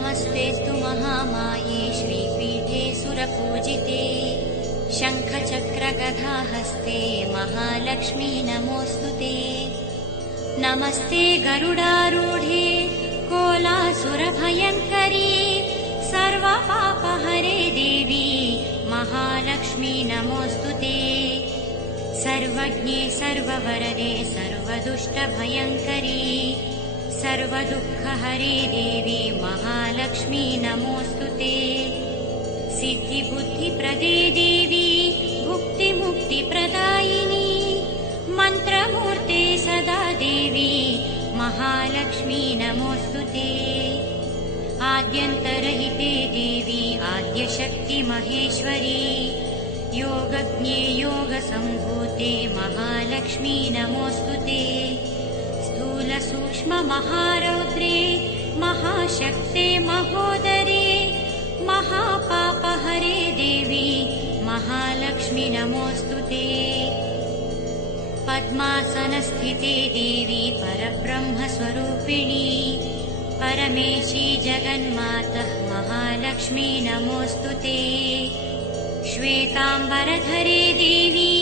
नमस्तेऽस्तु महामाये श्रीपीठे सुरपूजिते शङ्खचक्रगदाहस्ते महालक्ष्मी नमोऽस्तुते। नमस्ते गरुडारूढे कोलासुरभयङ्करी सर्वपापहरे देवी महालक्ष्मी नमोऽस्तुते। सर्वज्ञे सर्ववरदे सर्वदुष्टभयङ्करी सर्वदुःखहरे देवी महालक्ष्मी नमोऽस्तुते। सिद्धिबुद्धिप्रदे देवी भुक्तिमुक्तिप्रदायिनी मन्त्रमूर्ते सदा देवी महालक्ष्मी नमोऽस्तुते। आद्यन्तरहिते देवी आद्यशक्तिमहेश्वरी योगज्ञे योगसम्भूते महालक्ष्मी नमोऽस्तुते। स्थूलसूक्ष्ममहारौद्रे महाशक्ते महोदरे महापापहरे देवी महालक्ष्मी नमोऽस्तुते। पद्मासनस्थिते देवी परब्रह्मस्वरूपिणी परमेशी जगन्मातः महालक्ष्मी नमोऽस्तुते। श्वेताम्बरधरे देवी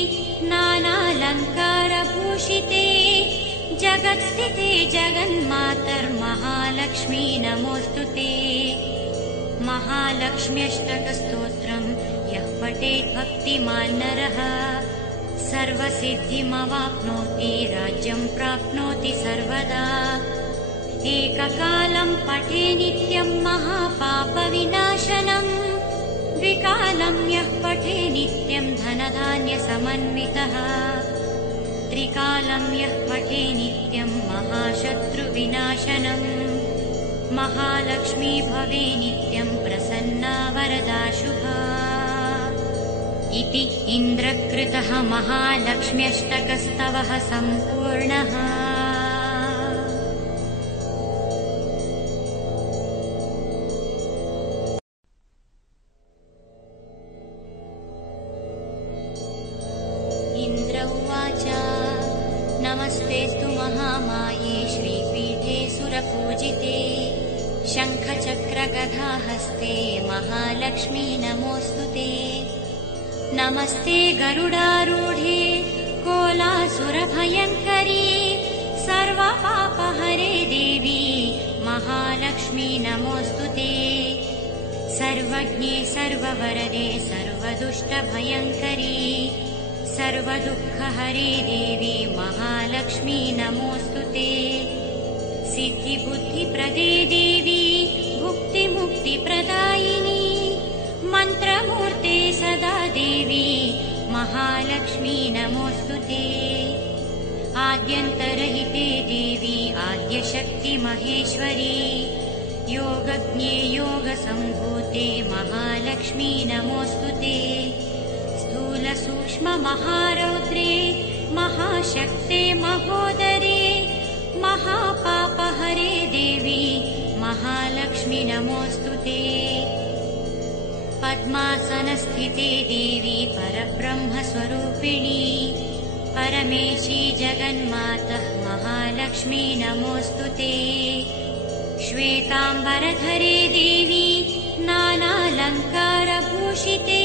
नानालङ्कारभूषिते जगत्स्थिते जगन्मातर्महालक्ष्मी नमोऽस्तुते। महालक्ष्म्यष्टकस्तोत्रम् यः पठेत् भक्तिमान् नरः सर्वसिद्धिमवाप्नोति राज्यं प्राप्नोति सर्वदा। एककालं पठे नित्यं महापापविनाशनम् द्विकालं यः पठे नित्यं धनधान्यसमन्वितः त्रिकालं यः पठे नित्यं महाशत्रुविनाशनम् महालक्ष्मी भवे नित्यं प्रसन्ना वरदा शुभा। इति इन्द्रकृतः महालक्ष्म्यष्टकस्तवः सम्पूर्णः। इन्द्र उवाच नमस्तेऽस्तु महामाये श्रीपीठे सुरपूजिते शङ्खचक्रगदाहस्ते महालक्ष्मी नमोऽस्तुते। नमस्ते गरुडारूढे कोलासुरभयङ्करी सर्वपापहरे देवी महालक्ष्मी नमोऽस्तुते। सर्वज्ञे सर्ववरदे सर्वदुष्टभयङ्करी सर्वदुःखहरे देवी महालक्ष्मी नमोऽस्तुते। सिद्धिबुद्धिप्रदे देवी भुक्तिमुक्तिप्रदायिनी मन्त्रमूर्ते सदा देवी महालक्ष्मी नमोऽस्तुते। आद्यन्तरहिते देवी आद्यशक्तिमहेश्वरी योगज्ञे योगसम्भूते महालक्ष्मी नमोऽस्तुते। स्थूलसूक्ष्ममहारौद्रे महाशक्ते महोदरे महापापहरे देवी महालक्ष्मी नमोऽस्तुते। पद्मासनस्थिते देवी परब्रह्मस्वरूपिणी परमेशी जगन्मातः महालक्ष्मी नमोऽस्तुते। श्वेताम्बरधरे देवी नानालङ्कारभूषिते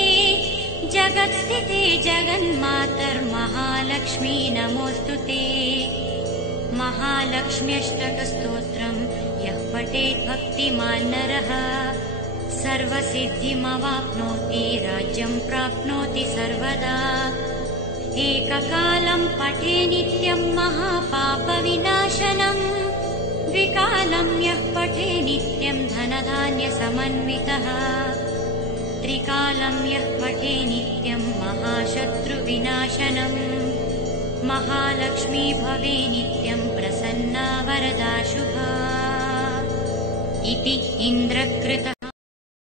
जगत्स्थिते जगन्मातर्महालक्ष्मी नमोऽस्तुते। महालक्ष्म्यष्टकस्तोत्रम् यः पठेत् भक्तिमान् नरः सर्वसिद्धिमवाप्नोति राज्यं प्राप्नोति सर्वदा। एककालं पठे नित्यं महापापविनाशनम् द्विकालं यः पठे नित्यं धनधान्यसमन्वितः त्रिकालं यः पठे नित्यं महाशत्रुविनाशनम् महालक्ष्मी भवे नित्यं प्रसन्ना वरदा शुभा। इति इन्द्रकृतः